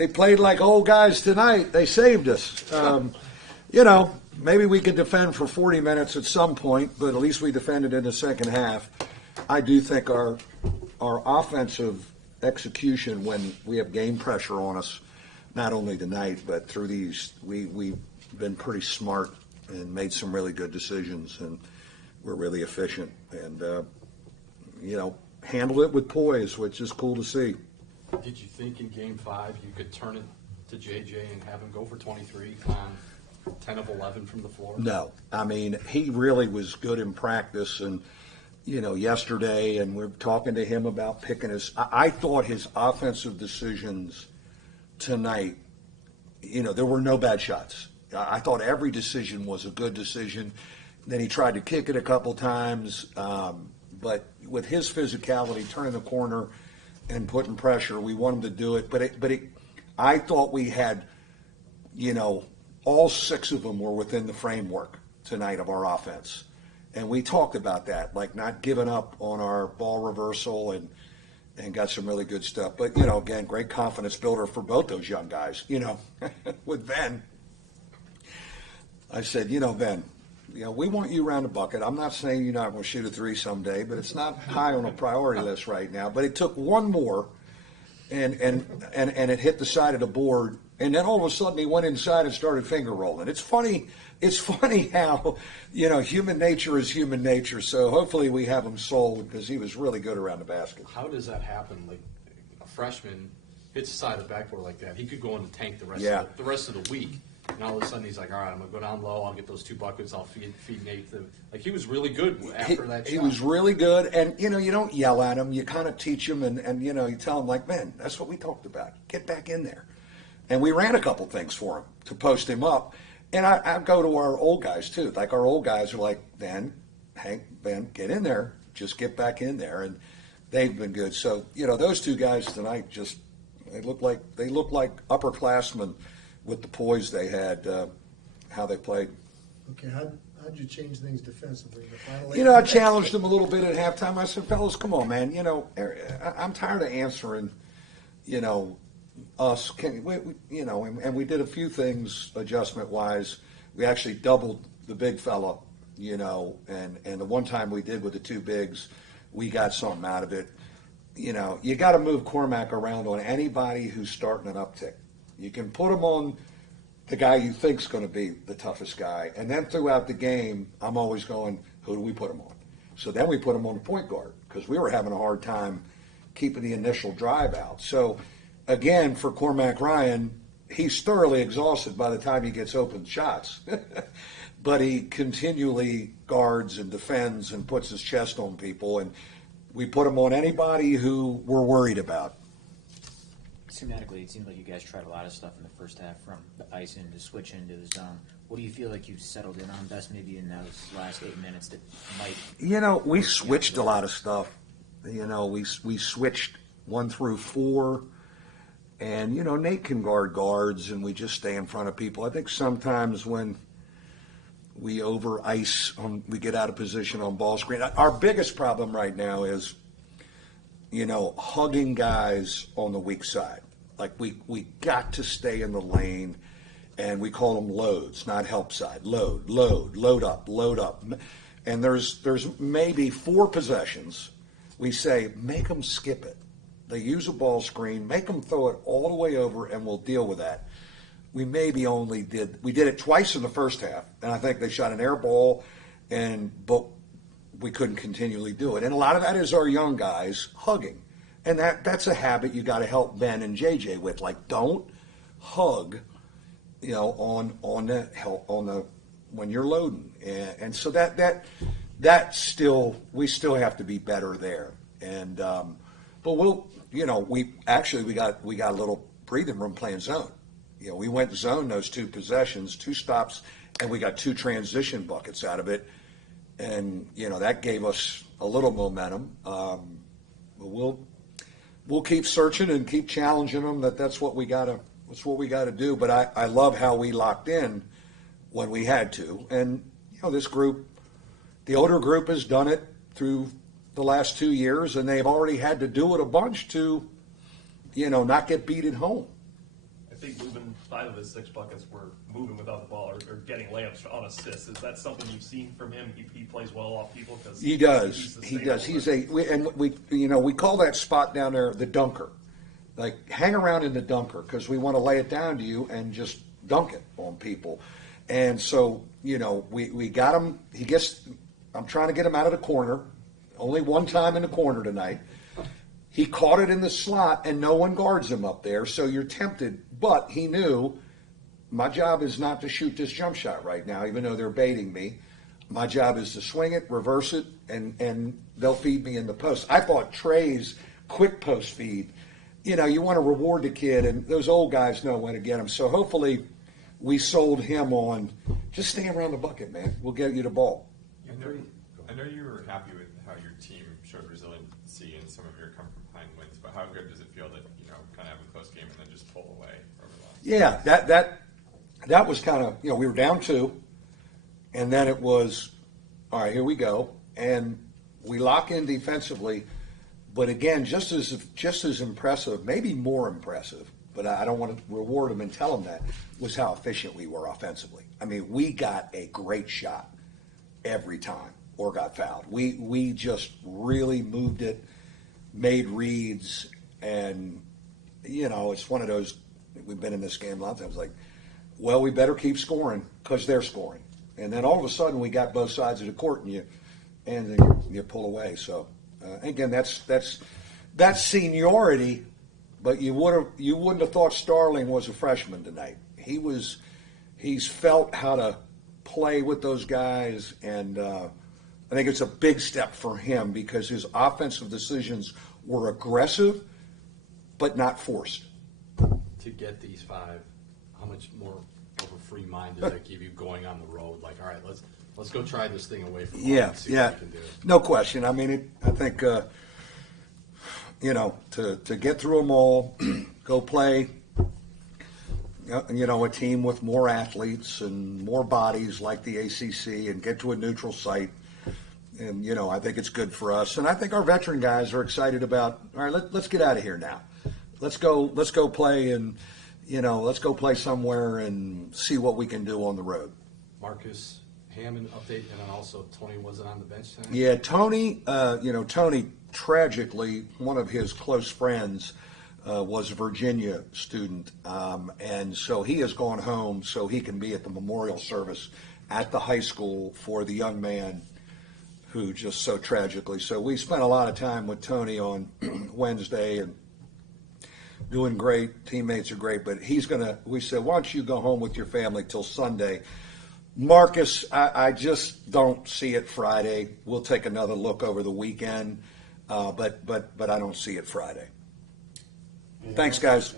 They played like old guys tonight. They saved us. Maybe we could defend for 40 minutes at some point, but at least we defended in the second half. I do think our offensive execution when we have game pressure on us, not only tonight, but through these, we've been pretty smart and made some really good decisions, and we're really efficient and, handled it with poise, which is cool to see. Did you think in Game 5 you could turn it to JJ and have him go for 23 on 10 of 11 from the floor? No. I mean, he really was good in practice and, yesterday, and we're talking to him about picking his – I thought his offensive decisions tonight, there were no bad shots. I thought every decision was a good decision. Then he tried to kick it a couple times, but with his physicality, turning the corner – and putting pressure, we want him to do it. But I thought we had, all 6 of them were within the framework tonight of our offense. And we talked about that, like not giving up on our ball reversal and got some really good stuff. But, again, great confidence builder for both those young guys. With Ben, I said, Ben, we want you around the bucket. I'm not saying you're not going to shoot a 3 someday, but it's not high on a priority list right now. But it took one more, and it hit the side of the board, and then all of a sudden he went inside and started finger rolling. It's funny how human nature is human nature. So hopefully we have him sold because he was really good around the basket. How does that happen? Like a freshman hits the side of the backboard like that, he could go in the tank the rest of the week. And all of a sudden he's like, all right, I'm going to go down low. I'll get those 2 buckets. I'll feed Nate. Like, he was really good after that shot. He was really good. And, you don't yell at him. You kind of teach him and you tell him, like, man, that's what we talked about. Get back in there. And we ran a couple things for him to post him up. And I go to our old guys, too. Like, our old guys are like, Ben, get in there. Just get back in there. And they've been good. So, those 2 guys tonight they look like upperclassmen with the poise they had, how they played. Okay, how'd you change things defensively? I challenged them a little bit at halftime. I said, fellas, come on, man. I'm tired of answering, us. And we did a few things adjustment-wise. We actually doubled the big fella, and the one time we did with the 2 bigs, we got something out of it. You got to move Cormac around on anybody who's starting an uptick. You can put him on the guy you think's going to be the toughest guy. And then throughout the game, I'm always going, who do we put him on? So then we put him on the point guard because we were having a hard time keeping the initial drive out. So, again, for Cormac Ryan, he's thoroughly exhausted by the time he gets open shots. But he continually guards and defends and puts his chest on people. And we put him on anybody who we're worried about. Schematically, it seemed like you guys tried a lot of stuff in the first half, from the ice in to switch into the zone. What do you feel like you've settled in on best maybe in those last 8 minutes that might... we switched a lot of stuff. We switched 1 through 4. And, Nate can guard guards, and we just stay in front of people. I think sometimes when we over-ice, we get out of position on ball screen. Our biggest problem right now is hugging guys on the weak side. Like we got to stay in the lane, and we call them loads, not help side. Load up. And there's maybe 4 possessions. We say, make them skip it. They use a ball screen, make them throw it all the way over, and we'll deal with that. We maybe we did it twice in the first half, and I think they shot an air ball, but we couldn't continually do it. And a lot of that is our young guys hugging. And that's a habit you got to help Ben and JJ with. Like, don't hug, on the when you're loading. And so that still, we still have to be better there. And but we got a little breathing room playing zone. We went zone those 2 possessions, 2 stops, and we got 2 transition buckets out of it. And that gave us a little momentum. We'll keep searching and keep challenging them. That's what we gotta do. But I love how we locked in when we had to. And this group, the older group, has done it through the last 2 years, and they've already had to do it a bunch to, not get beat at home. think moving 5 of his 6 buckets were moving without the ball or getting layups on assists. Is that something you've seen from him? He plays well off people because he does. He does. We call that spot down there the dunker. Like, hang around in the dunker because we want to lay it down to you and just dunk it on people. And so, we got him. I'm trying to get him out of the corner. Only one time in the corner tonight. He caught it in the slot, and no one guards him up there, so you're tempted. But he knew my job is not to shoot this jump shot right now, even though they're baiting me. My job is to swing it, reverse it, and they'll feed me in the post. I thought Trey's quick post feed, you want to reward the kid, and those old guys know when to get him. So hopefully we sold him on just stay around the bucket, man. We'll get you the ball. I know you were happy with how your team showed resiliency in some of your come-from-behind wins, but how good does it feel that, kind of have a close game and then just pull away over the last? Yeah, that was kind of, we were down 2, and then it was, all right, here we go. And we lock in defensively, but again, just as impressive, maybe more impressive, but I don't want to reward them and tell them that, was how efficient we were offensively. I mean, we got a great shot every time or got fouled. We just really moved it, made reads, and, it's one of those, we've been in this game a lot of times, like, well, we better keep scoring because they're scoring. And then all of a sudden we got both sides of the court and you pull away. So, again, that's seniority, but you wouldn't have thought Starling was a freshman tonight. He's felt how to play with those guys, and I think it's a big step for him because his offensive decisions were aggressive but not forced. To get these 5, how much more of a free mind does that give you going on the road? Like, all right, let's go try this thing away from home and see what we can do. No question. I mean, I think to get through them all, go play. A team with more athletes and more bodies like the ACC and get to a neutral site. And, I think it's good for us. And I think our veteran guys are excited about, all right, let's get out of here now. Let's go play and, let's go play somewhere and see what we can do on the road. Marcus Hammond update, and then also Tony wasn't on the bench tonight? Yeah, Tony, Tony, tragically, one of his close friends was a Virginia student, and so he has gone home so he can be at the memorial service at the high school for the young man who just so tragically. So we spent a lot of time with Tony on Wednesday and doing great. Teammates are great, but we said, why don't you go home with your family till Sunday? Marcus, I just don't see it Friday. We'll take another look over the weekend, but I don't see it Friday. Thanks, guys.